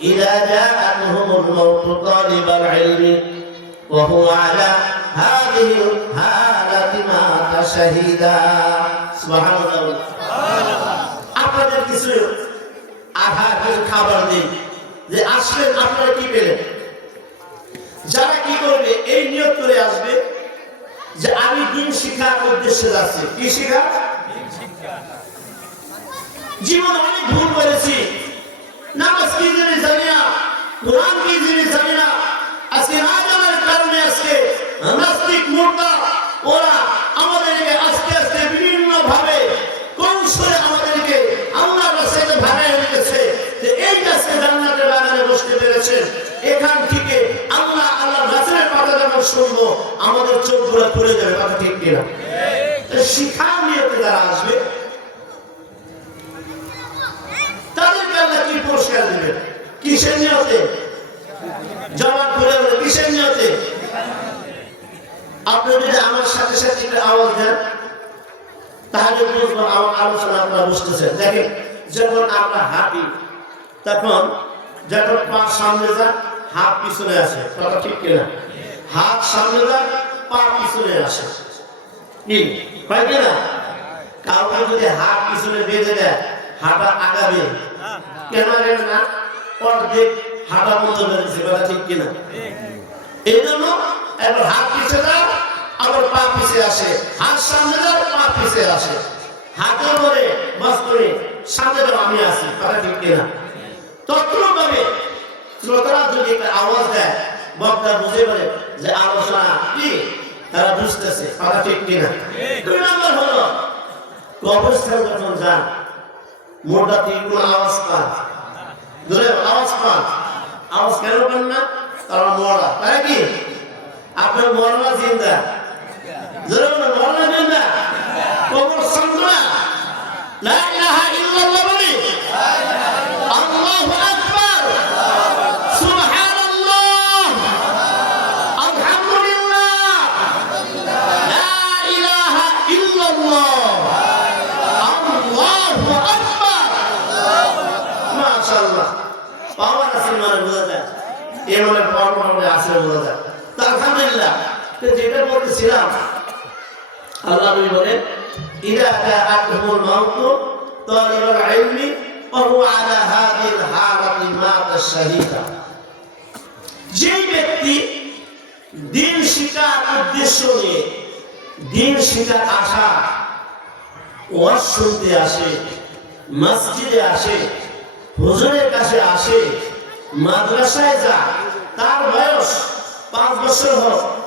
إذا جاءتهم الموت طالب العلم وهو على هذه الحالة مات شهيدا سبحان الله আপনাদের কিছু আঘাত কিছু খাবার দিন যে আসলেন আপনারা কি পেলেন যারা কি করবে এই নিয়ত করে আসবে যে আমি দিন শিখার উদ্দেশ্যে যাচ্ছি কি শিখা জীবন অনেক ভুল করেছি নামাজ কি জিনিস জানি না, কোরআন কি জিনিস জানি না। আজকে না কারণে আজকে নাস্তিক মোর্তা ওরা আমাদেরকে আস্তে আস্তে বিভিন্ন ভাবে কৌশলে আমাদেরকে আল্লাহর রাস্তাতে ভাগায় রেখেছে। যে এই গাছকে জান্নাতের বাগানে বসতে পেরেছেন। এখান থেকে আল্লাহ আল্লাহ গাছের কথা যখন শুনব, আমাদের চোখগুলো খুলে যাবে, কথা ঠিক কিনা? শিখার নিয়তে যারা আসবে তাদেরকে আল্লাহ কি পুরস্কার দিবেন কিসের নিয়তে? জবাব করে বলে, কিসের নিয়তে? আপনি যদি আমার সাথে সাথে আওয়াজ দেন, তাহলে আলোচনা আপনারা বুঝতেছেন। দেখেন, যখন আমরা হাঁটি, তখন যখন পা সামনে যান হাত পিছনে আসে। কথা ঠিক কিনা? হাত সামনে যান পা পিছনে আসে। কি? হয় কিনা? কাউকে যদি হাত পিছনে বেঁধে দেয়, হাঁটা আগাবে। এই জন্য হাত পিছিয়ে দাও, আবার পা পিছিয়ে আসে। হাত সামনে পিছিয়ে আসে। হাতের সামনে আমি আসি কথা ঠিক কিনা? শ্রোতারা যদি একটা আওয়াজ দেয়, বক্তা বুঝে বলে যে আলোচনা কি? তারা বুঝতেছে যখন যান মোটা থেকে কোনো আওয়াজ পান ধরে, আওয়াজ পান আওয়াজ কেন পান না? কারণ মরা, তাই কি? আপনার মরনা জিন্দা। ধরে মরনা জিন্দা? কবর সন্ত্রা লা ইলাহা ইল্লাল্লাহ বলি আল্লাহু আকবার সুবহানাল্লাহ আলহামদুলিল্লাহ লা ইলাহা ইল্লাল্লাহ আল্লাহু আকবার মাশাআল্লাহ পাওয়ার আছে মানে বোঝা যায় এর মানে পাওয়ার মানে আছে বোঝা যায় তো আলহামদুলিল্লাহ তো যেটা বলতেছিলাম আল্লাহ নবী বলেন, ইদা জাআতুহুল মাউতু তালিবাল ইলমি ওয়া হুয়া আলা হাযিল হালাতি মাতা শাহীদা। যে ব্যক্তি দিন শিকার উদ্দেশ্য নিয়ে দিন শিকার আশা, ওয়াজ শুনতে আসে, মসজিদে আসে, হুজুরের কাছে আসে, মাদ্রাসায় যা তার বয়স পাঁচ বছর হোক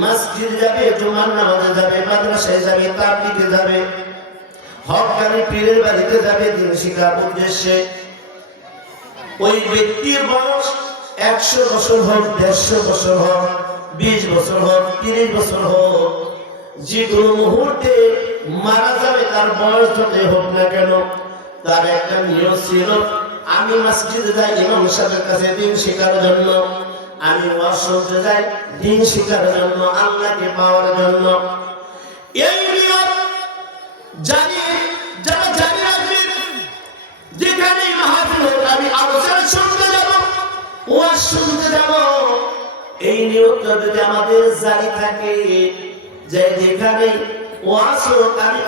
মসজিদ যাবে, জুমার নামাজে যাবে, মাদ্রাসায় যাবে, তাবলিগে যাবে হকানি পীরের বাড়িতে যাবে, দিন শিকার উদ্দেশ্যে। ওই ব্যক্তির বয়স একশো বছর হোক, দেড়শো বছর হোক, বিশ বছর হোক, তিরিশ বছর হোক যে কোনো মুহূর্তে মারা যাবে, তার বয়স যতই হোক না কেন, তার একটা নিয়ম ছিল, আমি মসজিদে যাই, ইমাম সাহেবের কাছে দিন শেখার জন্য। আমি ওয়াজ শুনতে যাই দিন শেখার জন্য, আল্লাহকে পাওয়ার জন্য। এই জানি যেখানে হোক, আমি শুনতে শুনতে এই আমাদের থাকে, যে আমি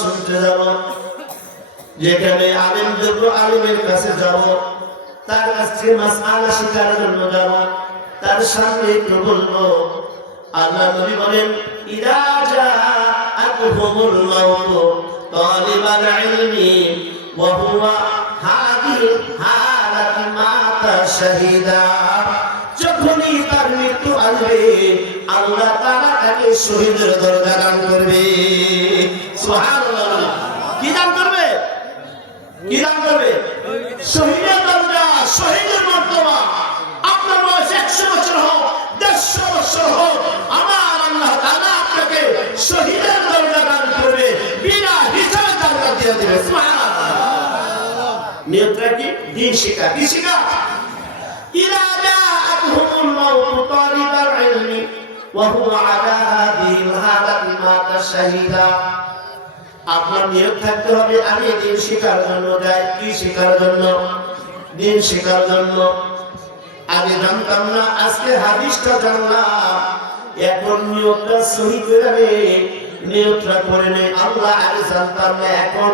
শুনতে যাব। যেখানে আলেম যোগ্য আলেমের কাছে যাব। তার কাছ মাসআলা শেখার জন্য যাব তার সামনে একটু বলব আল্লাহ নবী বলেন, ইদা জাআতুহুমুল মাউত তালিবাল ইলমি, ওয়া হুয়া হাদিহি হালাতি মাতা শাহীদা। যখনই তার মৃত্যু আসবে, আল্লাহ তাআলা তাকে শহীদের দরজা দান করবে। সুবহানাল্লাহ। দরজা দিয়ে দেবে সুবহানাল্লাহ নিয়তটা কি দিন শিক্ষা কি শিক্ষা إذا جاءتهم الموت طالب العلم وهو على هذه الحالة مات شهيدا আপনার নিয়োগ থাকতে হবে আমি দিন শেখার জন্য যাই কি শেখার জন্য দিন শেখার জন্য আগে জানতাম না আজকে হাদিসটা জানলাম এখন নিয়োগটা সহি করে নিয়োগটা করে নেই। আল্লাহ আগে জানতাম না এখন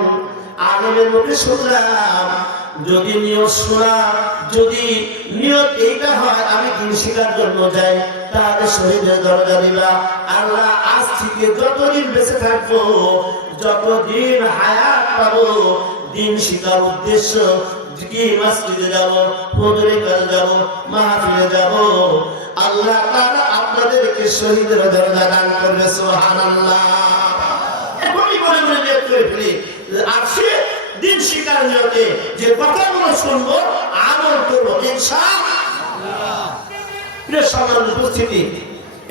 আলমের মুখে শুনলাম, যদি নিয়োগ শোনা যদি নিয়োগ এইটা হয়, আমি দিন শেখার জন্য যাই? তাহলে শহীদের দরজা দিবা। আল্লাহ আজ থেকে যতদিন বেঁচে থাকব, যতদিন হায়াত পাবো, দিন শিকার উদ্দেশ্য কি মসজিদে যাব ফজরে কাল যাব, মাহফিলে যাব। আল্লাহ তাআলা আপনাদেরকে শহীদের দরজা দান করবে, সুবহানাল্লাহ। এখনই মনে মনে নিয়ত করে আর সে দিন শিকার নিয়তে যে কথাগুলো শুনব, আমল করব, ইনশাআল্লাহ। প্রিয় সম্মানিত উপস্থিতি,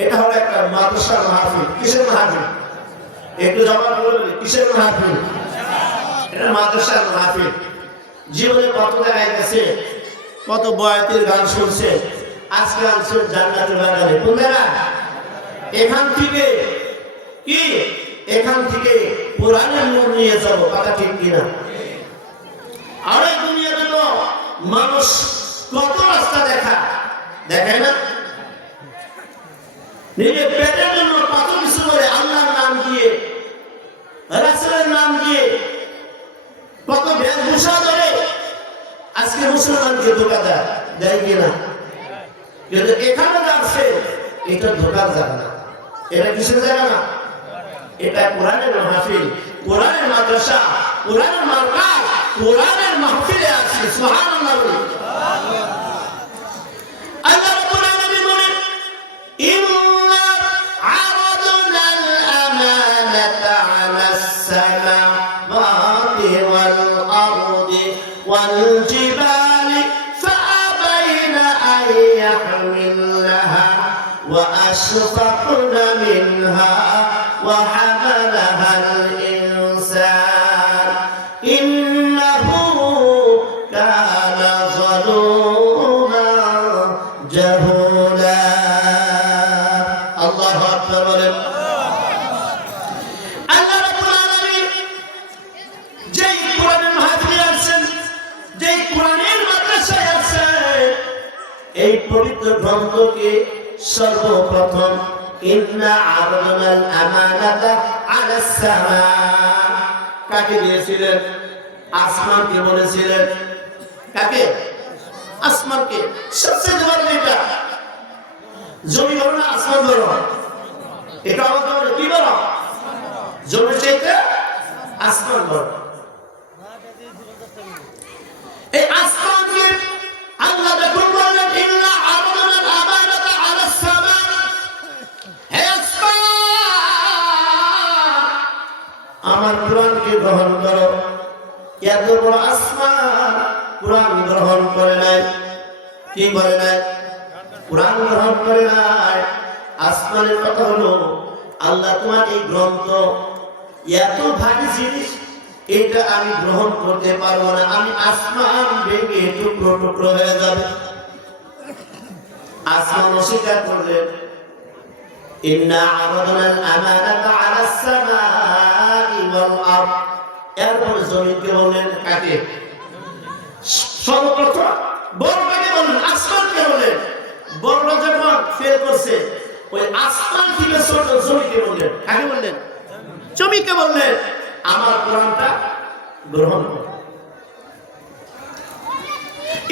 এটা হলো একটা মাদ্রাসার মাহফিল। কিসের মাহফিল? একটু জবাব বলবেন কিসের মাহফিল? এটা মাদ্রাসার মাহফিল। জীবনে কত গেছে কত বয়াতের গান শুনছে, আজকে আনছে জান্নাতের জায়গা এখান থেকে কি? এখান থেকে নিয়ে যাব, কথা ঠিক কিনা? আর দুনিয়াতে তো মানুষ কত রাস্তা দেখা দেখে না? নিজের পেটের জন্য কত কিছু করে আল্লাহর নাম দিয়ে রাসূলের নাম দিয়ে কত বেশভূষা ধরে আজকে মুসলমানকে ধোকা দেয় দেয় কিনা কিন্তু এখানে যাচ্ছে এটা ধোকার জায়গা না। এটা কিসের জায়গা না? এটা কোরআনের মাহফিল। কোরআনের মাদ্রাসা, কোরআনের মার্কাজ, কোরআনের মাহফিলে আছে, সুবহানাল্লাহ। আল্লাহ রাব্বুল আলামিন বলেন, ইন্না আরাদনা আল-আমানাতা আলাস সামাওয়াতি ওয়াল وأشفقن منها وحملها الإنسان إنه كان ظلوما جهولا الله أكبر বলেন আল্লাহ রাব্বুল আলামিন যেই কোরআনের মাহফিলে আছেন যেই কোরআনের মাদ্রাসায় আছেন এই পবিত্র গ্রন্থকে সর্বপ্রথম কাকে দিয়েছিলেন? আসমানকে বলেছিলেন। কাকে? আসমানকে। সবচেয়ে জমি না, আসমান বড় এটা আমাদের কি বড় জমির চাইতে আসমান বড় এই আসমানকে তোমার এই গ্রন্থ। এত ভারী জিনিস, এটা আমি গ্রহণ করতে পারব না। আমি আসমান ভেঙে টুকরো টুকরো হয়ে যাবে। আসমান অস্বীকার করলেন ইন্না যখন ফেল করছে ওই আসমান থেকে ছোট জমিকে বললেন। কাকে বললেন? জমিকে বললেন। আমার কোরআনটা গ্রহণ করো।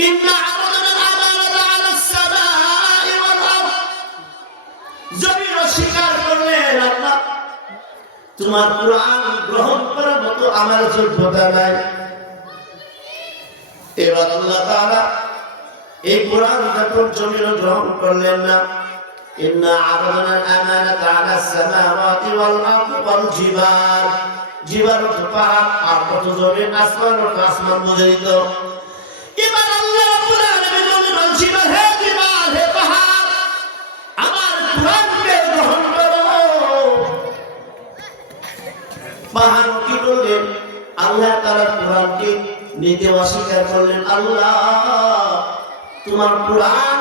ইন্না আরাদনা আমানাতা আলাস সামাই ওয়াল আরদ জমিন অস্বীকার করলেন আল্লাহ। তোমার গ্রহণ করার মতো আমার যোগ্যতা নাই। এবার আল্লাহ তাআলা এই কোরআন যখন জমিন গ্রহণ করলেন না إن عرضنا الأمانة على السماوات والأرض والجبال জীবন পাহাড় আর কত জমি আসমান ও আসমান বুঝে দিত এবার আল্লাহ রাব্বুল আলামিন বলেন জীবন হে জীবন হে পাহাড়, আমার কোরআনকে গ্রহণ করো। পাহাড় কি করলেন আল্লাহ তাআলা কোরআনকে নিতে অস্বীকার করলেন, আল্লাহ, তোমার কোরআন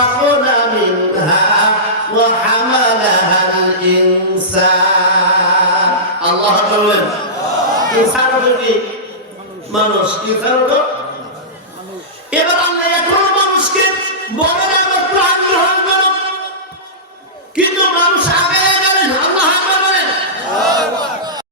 وأشفقن منها وحملها الإنسان الله أكبر إنسان কি মানুষ ইনসান